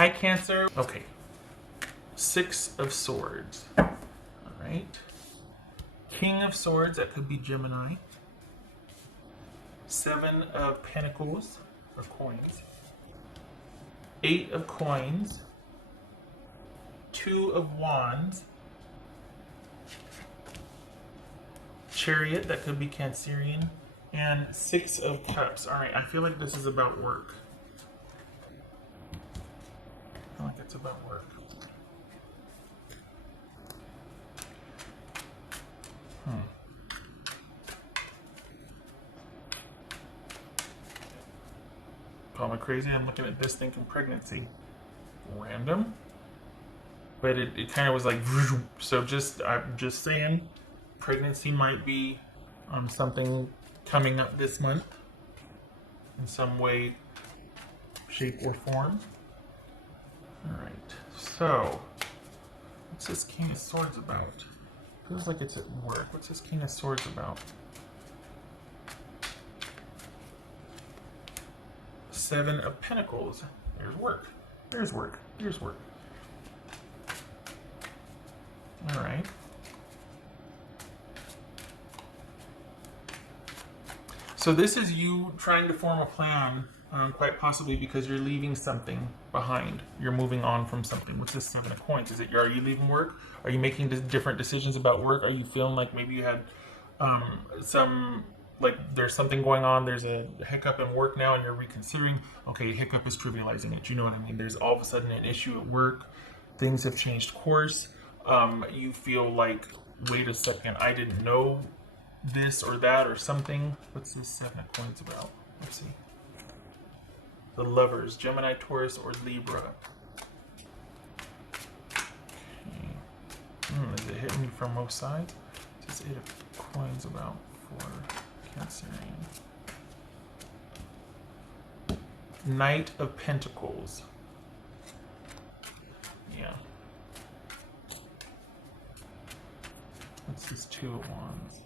Hi, Cancer. Okay. 6 of Swords. All right. King of Swords, that could be Gemini. 7 of Pentacles, or coins. 8 of Coins. 2 of Wands. Chariot, that could be Cancerian. And 6 of Cups. Alright, I feel like this is about work. I feel like it's about work. Call me crazy, I'm looking at this thinking pregnancy. Random. But it kind of was like, so I'm just saying, pregnancy might be something coming up this month in some way, shape, or form. All right, so what's this King of Swords about? Feels like it's at work. What's this King of Swords about? 7 of Pentacles. There's work. There's work. There's work. All right. So this is you trying to form a plan, quite possibly because you're leaving something behind. You're moving on from something. What's this 7 of Coins? Are you leaving work? Are you making different decisions about work? Are you feeling like maybe you had there's something going on, there's a hiccup in work now and you're reconsidering? Okay, hiccup is trivializing it. You know what I mean? There's all of a sudden an issue at work. Things have changed course. You feel like, wait a second, I didn't know this or that or something. What's this 7 of Coins about? Let's see. The Lovers, Gemini, Taurus, or Libra. Okay. Is it hitting me from both sides? What's this 8 of Coins about for Cancerian? Knight of Pentacles. Yeah. What's this 2 of Wands?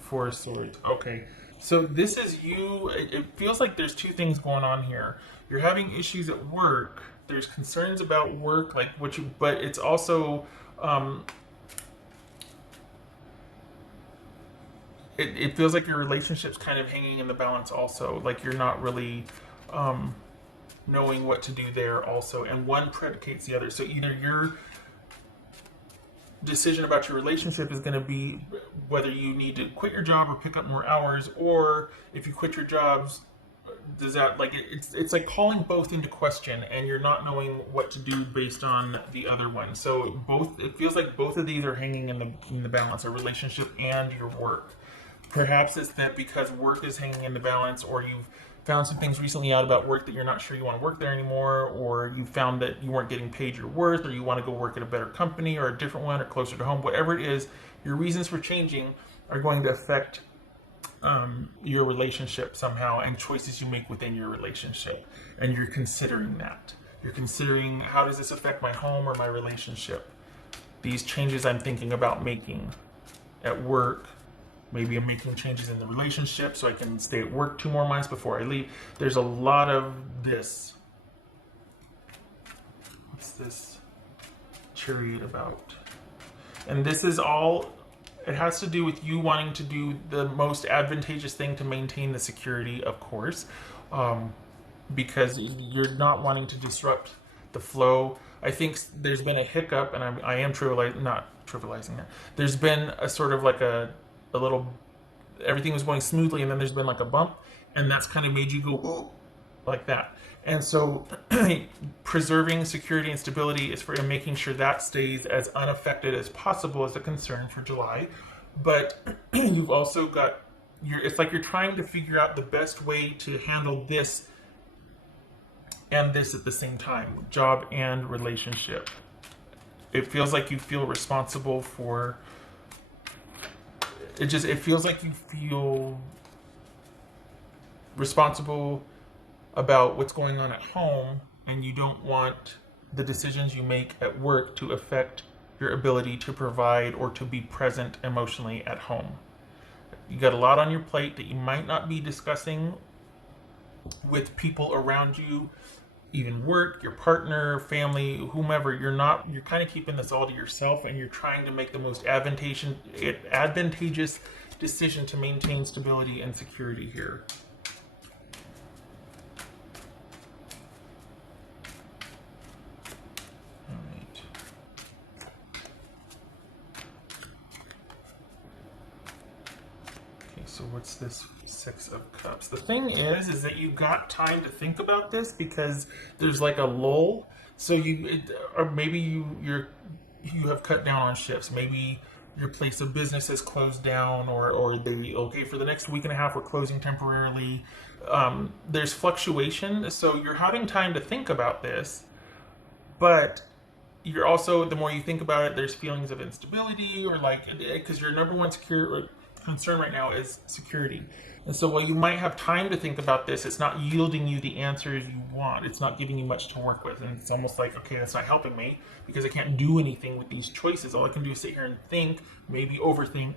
4 of Swords. Okay. So this is you. It feels like there's 2 things going on here. You're having issues at work. There's concerns about work, like but it's also, it feels like your relationship's kind of hanging in the balance also. Like you're not really, knowing what to do there also. And one predicates the other. So either your decision about your relationship is going to be whether you need to quit your job or pick up more hours, or if you quit your jobs, does that, like, it's like calling both into question and you're not knowing what to do based on the other one. So it feels like both of these are hanging in the balance, a relationship and your work. Perhaps it's that because work is hanging in the balance, or you've found some things recently out about work that you're not sure you want to work there anymore, or you found that you weren't getting paid your worth, or you want to go work at a better company or a different one or closer to home. Whatever it is, your reasons for changing are going to affect your relationship somehow, and choices you make within your relationship. And you're considering that. You're considering, how does this affect my home or my relationship? These changes I'm thinking about making at work. Maybe I'm making changes in the relationship so I can stay at work 2 more months before I leave. There's a lot of this. What's this Chariot about? And this is all, it has to do with you wanting to do the most advantageous thing to maintain the security, of course, because you're not wanting to disrupt the flow. I think there's been a hiccup, and I am not trivializing that. There's been a sort of like a little, everything was going smoothly, and then there's been like a bump, and that's kind of made you go, oh, like that. And so preserving security and stability is for making sure that stays as unaffected as possible as a concern for July. But you've also got, it's like you're trying to figure out the best way to handle this and this at the same time, job and relationship. It feels like you feel responsible for, it feels like you feel responsible about what's going on at home, and you don't want the decisions you make at work to affect your ability to provide or to be present emotionally at home. You got a lot on your plate that you might not be discussing with people around you, even work, your partner, family, whomever. You're kind of keeping this all to yourself, and you're trying to make the most advantageous decision to maintain stability and security here. All right. Okay, so what's this Six of Cups? The thing is that you got time to think about this because there's like a lull. So or maybe you have cut down on shifts. Maybe your place of business has closed down, or okay, for the next week and a half we're closing temporarily. There's fluctuation, so you're having time to think about this, but you're also, the more you think about it, there's feelings of instability, or like, because your number one concern right now is security. And so while you might have time to think about this, it's not yielding you the answers you want. It's not giving you much to work with. And it's almost like, okay, that's not helping me because I can't do anything with these choices. All I can do is sit here and think, maybe overthink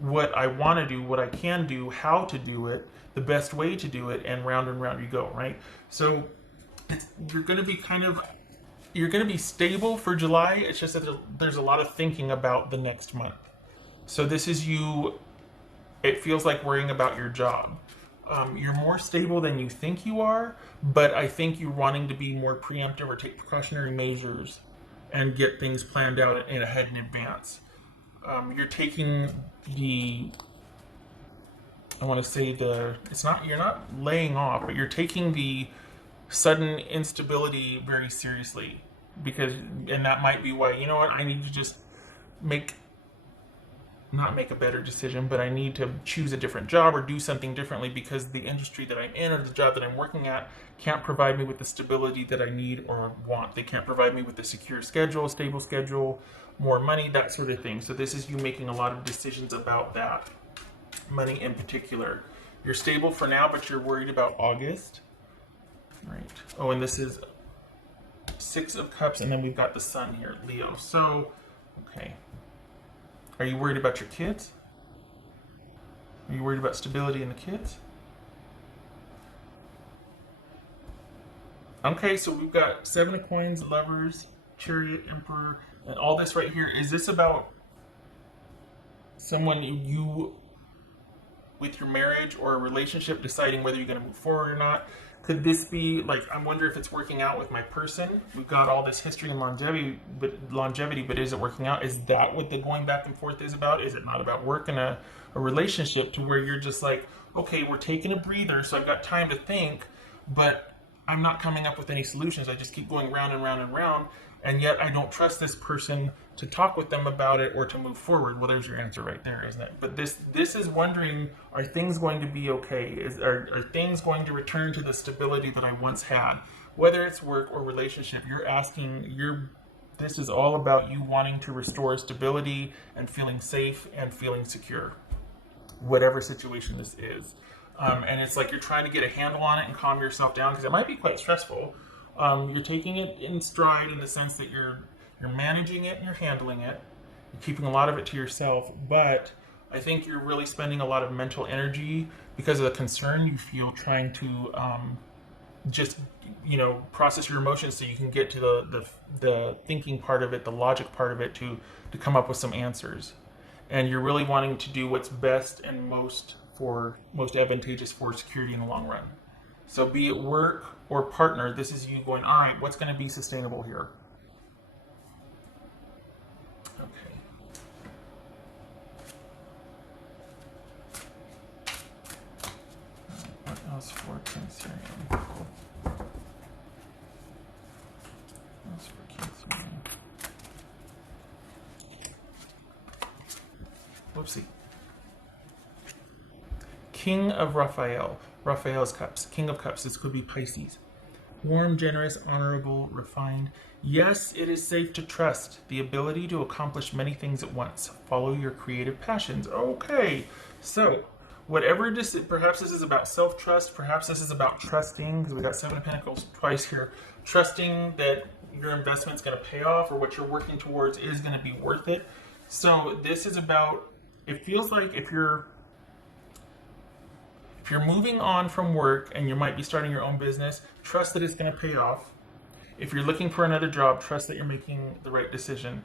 what I want to do, what I can do, how to do it, the best way to do it, and round you go, right? So you're going to be stable for July. It's just that there's a lot of thinking about the next month. So this is you. It feels like worrying about your job. You're more stable than you think you are, but I think you're wanting to be more preemptive or take precautionary measures and get things planned out and ahead in advance. You're taking you're not laying off, but you're taking the sudden instability very seriously, and that might be why, you know what, I need to just not make a better decision, but I need to choose a different job or do something differently because the industry that I'm in or the job that I'm working at can't provide me with the stability that I need or want. They can't provide me with a secure schedule, stable schedule, more money, that sort of thing. So this is you making a lot of decisions about that, money in particular. You're stable for now, but you're worried about August. Right. Oh, and this is Six of Cups, and then we've got the Sun here, Leo. So, okay. Are you worried about your kids? Are you worried about stability in the kids? Okay, so we've got Seven of Coins, Lovers, Chariot, Emperor, and all this right here. Is this about someone you with your marriage or a relationship deciding whether you're going to move forward or not? Could this be like, I wonder if it's working out with my person? We've got all this history and longevity, but is it working out? Is that what the going back and forth is about? Is it not about work and a relationship to where you're just like, okay, we're taking a breather, so I've got time to think, but I'm not coming up with any solutions. I just keep going round and round and round, and yet I don't trust this person to talk with them about it or to move forward. Well, there's your answer right there, isn't it? But this is wondering, are things going to be okay? Are things going to return to the stability that I once had? Whether it's work or relationship, this is all about you wanting to restore stability and feeling safe and feeling secure, whatever situation this is. And it's like you're trying to get a handle on it and calm yourself down because it might be quite stressful. You're taking it in stride in the sense that you're managing it and you're handling it. You're keeping a lot of it to yourself, but I think you're really spending a lot of mental energy because of the concern you feel trying to just, process your emotions so you can get to the thinking part of it, the logic part of it to come up with some answers. And you're really wanting to do what's best and most advantageous for security in the long run. So be it work or partner, this is you going, all right, what's going to be sustainable here? Okay. What else for Cancerian? What else for Cancerian? Whoopsie. King of Raphael's cups. King of Cups. This could be Pisces. Warm, generous, honorable, refined. Yes, it is safe to trust. The ability to accomplish many things at once. Follow your creative passions. Okay. So, whatever this is, perhaps this is about self-trust. Perhaps this is about trusting, because we got Seven of Pentacles twice here. Trusting that your investment's going to pay off or what you're working towards is going to be worth it. So, this is about, it feels like if you're If you're moving on from work and you might be starting your own business, trust that it's going to pay off. If you're looking for another job, trust that you're making the right decision.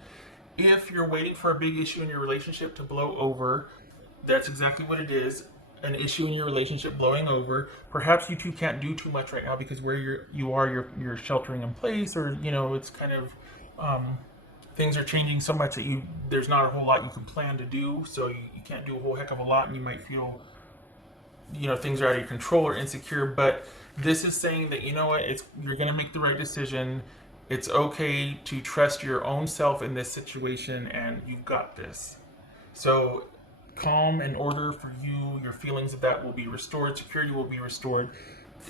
If you're waiting for a big issue in your relationship to blow over, that's exactly what it is. An issue in your relationship blowing over. Perhaps you two can't do too much right now because where you're sheltering in place, or it's kind of things are changing so much that there's not a whole lot you can plan to do, so you can't do a whole heck of a lot, and you might feel things are out of your control or insecure. But this is saying that you're going to make the right decision. It's okay to trust your own self in this situation, and you've got this. So calm and order for you, your feelings of that will be restored, security will be restored.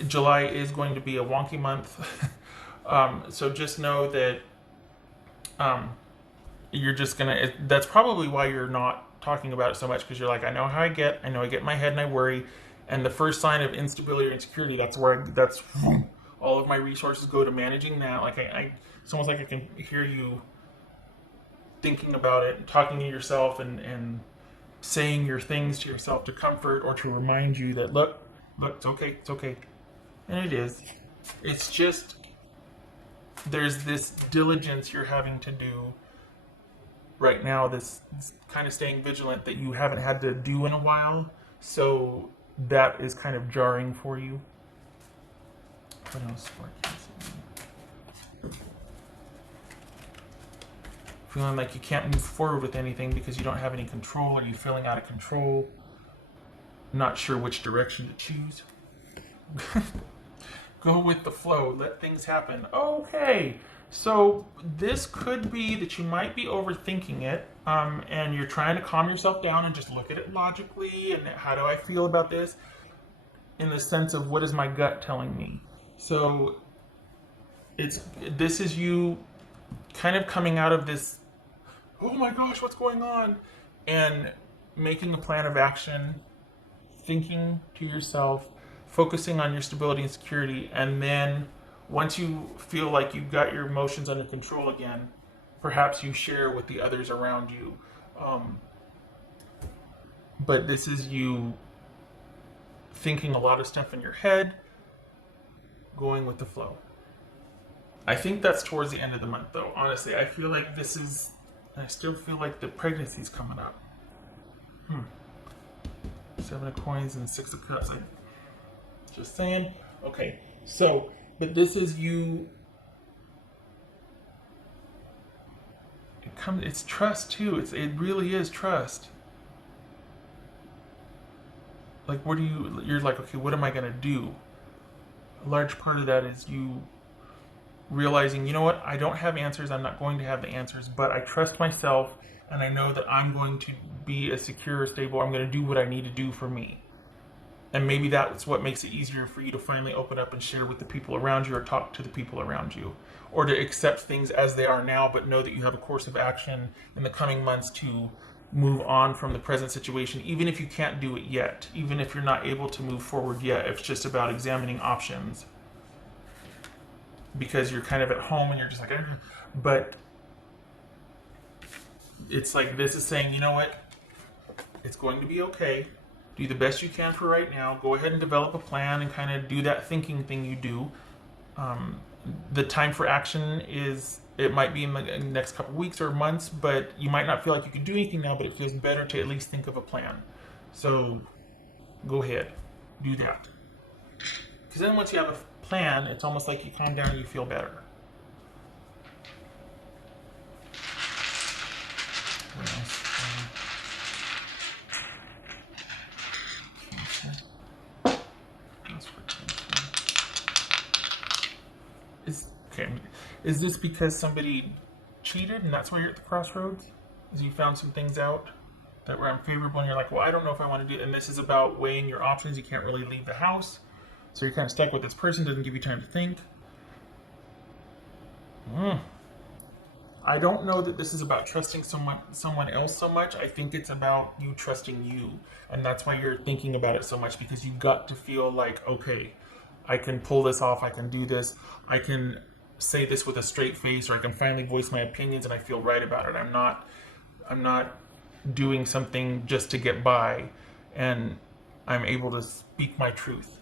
July is going to be a wonky month. So just know that you're just gonna, that's probably why you're not talking about it so much, because you're like, I know I get in my head and I worry. And the first sign of instability or insecurity, that's all of my resources go to managing that. Like it's almost like I can hear you thinking about it, talking to yourself, and saying your things to yourself to comfort or to remind you that look, it's okay, and it is. It's just there's this diligence you're having to do right now. This kind of staying vigilant that you haven't had to do in a while. So that is kind of jarring for you. What else? Feeling like you can't move forward with anything because you don't have any control. Are you feeling out of control? Not sure which direction to choose. Go with the flow. Let things happen. Okay. So this could be that you might be overthinking it, and you're trying to calm yourself down and just look at it logically. And how do I feel about this? In the sense of, what is my gut telling me? So this is you kind of coming out of this, oh my gosh, what's going on? And making a plan of action, thinking to yourself, focusing on your stability and security, and then once you feel like you've got your emotions under control again, perhaps you share with the others around you. But this is you thinking a lot of stuff in your head, going with the flow. I think that's towards the end of the month, though. Honestly, I feel like I still feel like the pregnancy's coming up. 7 of coins and 6 of cups. Just saying. Okay, so, but this is you. It's trust too. It really is trust. Like, you're like, okay, what am I gonna do? A large part of that is you realizing, you know what, I don't have answers, I'm not going to have the answers, but I trust myself, and I know that I'm going to be a secure, stable, I'm going to do what I need to do for me. And maybe that's what makes it easier for you to finally open up and share with the people around you, or talk to the people around you, or to accept things as they are now, but know that you have a course of action in the coming months to move on from the present situation, even if you can't do it yet, even if you're not able to move forward yet. It's just about examining options, because you're kind of at home and you're just like, but it's like, this is saying, you know what, it's going to be okay. Do the best you can for right now. Go ahead and develop a plan and kind of do that thinking thing you do. The time for action it might be in the next couple weeks or months, but you might not feel like you can do anything now, but it feels better to at least think of a plan. So go ahead, do that. Because then once you have a plan, it's almost like you calm down and you feel better. What else? Is this because somebody cheated and that's why you're at the crossroads? Is you found some things out that were unfavorable and you're like, well, I don't know if I want to do it. And this is about weighing your options. You can't really leave the house. So you're kind of stuck with this person, doesn't give you time to think. I don't know that this is about trusting someone else so much. I think it's about you trusting you. And that's why you're thinking about it so much, because you've got to feel like, okay, I can pull this off. I can do this. I can say this with a straight face, or I can finally voice my opinions and I feel right about it. I'm not doing something just to get by. And I'm able to speak my truth.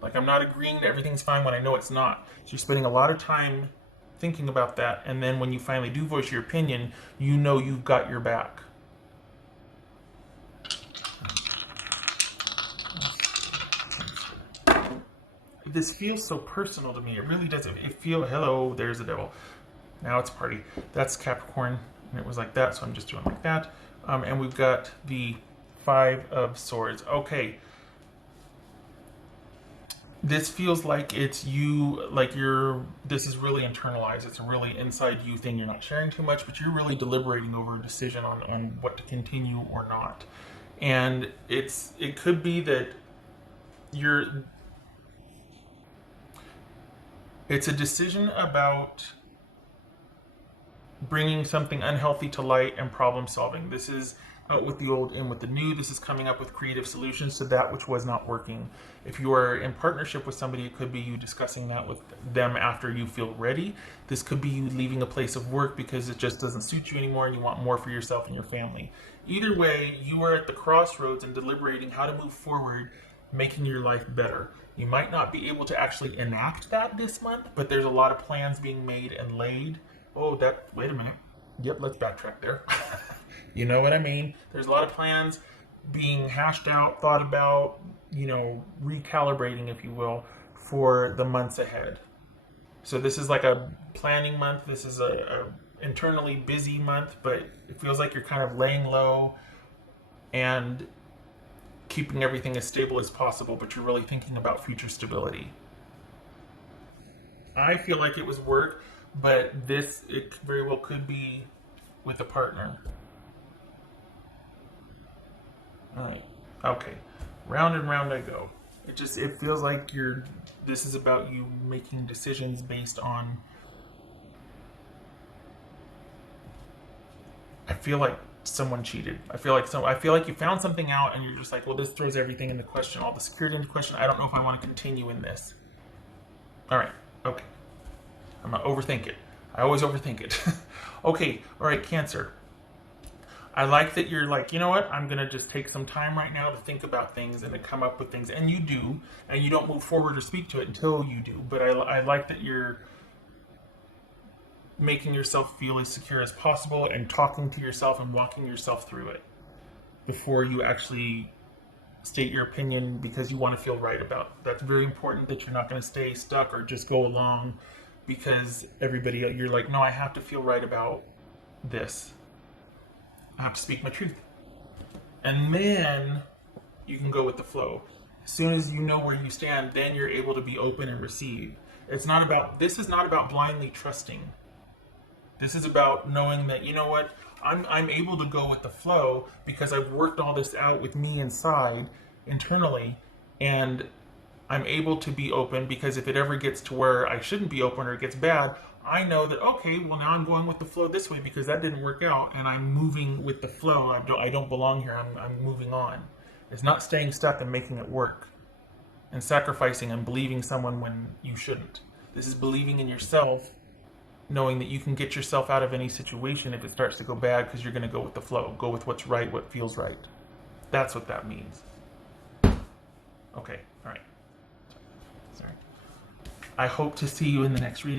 Like, I'm not agreeing that everything's fine when I know it's not. So you're spending a lot of time thinking about that, and then when you finally do voice your opinion, you know you've got your back. This feels so personal to me. It really does. It feels, hello, there's the devil. Now it's party. That's Capricorn, and it was like that, so I'm just doing like that. And we've got the Five of Swords. Okay. This feels like it's you, like this is really internalized. It's a really inside you thing. You're not sharing too much, but you're really deliberating over a decision on what to continue or not. And it could be that it's a decision about bringing something unhealthy to light and problem solving. This is out with the old, in with the new. This is coming up with creative solutions to that which was not working. If you are in partnership with somebody, it could be you discussing that with them after you feel ready. This could be you leaving a place of work because it just doesn't suit you anymore and you want more for yourself and your family. Either way, you are at the crossroads and deliberating how to move forward, making your life better. You might not be able to actually enact that this month, but there's a lot of plans being made and laid. Oh, wait a minute. Yep, let's backtrack there. You know what I mean? There's a lot of plans being hashed out, thought about, recalibrating, if you will, for the months ahead. So this is like a planning month. This is a internally busy month, but it feels like you're kind of laying low and keeping everything as stable as possible, but you're really thinking about future stability. I feel like it was work, but it very well could be with a partner. All right. Okay. Round and round I go. It feels like this is about you making decisions based on, I feel like someone cheated. I feel like you found something out and you're just like, well, this throws everything into question, all the security into question. I don't know if I want to continue in this. All right. Okay. I'm not overthink it. I always overthink it. Okay. All right. Cancer. I like that you're like, you know what? I'm going to just take some time right now to think about things and to come up with things. And you do. And you don't move forward or speak to it until you do. But I like that you're making yourself feel as secure as possible and talking to yourself and walking yourself through it before you actually state your opinion because you want to feel right about it. That's very important, that you're not going to stay stuck or just go along because you're like, no, I have to feel right about this. I have to speak my truth. And then you can go with the flow. As soon as you know where you stand, then you're able to be open and receive. This is not about blindly trusting. This is about knowing that, you know what, I'm able to go with the flow because I've worked all this out with me internally, and I'm able to be open because if it ever gets to where I shouldn't be open or it gets bad, I know that, okay, well now I'm going with the flow this way because that didn't work out and I'm moving with the flow. I don't belong here. I'm moving on. It's not staying stuck and making it work and sacrificing and believing someone when you shouldn't. This is believing in yourself, knowing that you can get yourself out of any situation if it starts to go bad because you're going to go with the flow. Go with what's right, what feels right. That's what that means. Okay, all right. Sorry. I hope to see you in the next reading.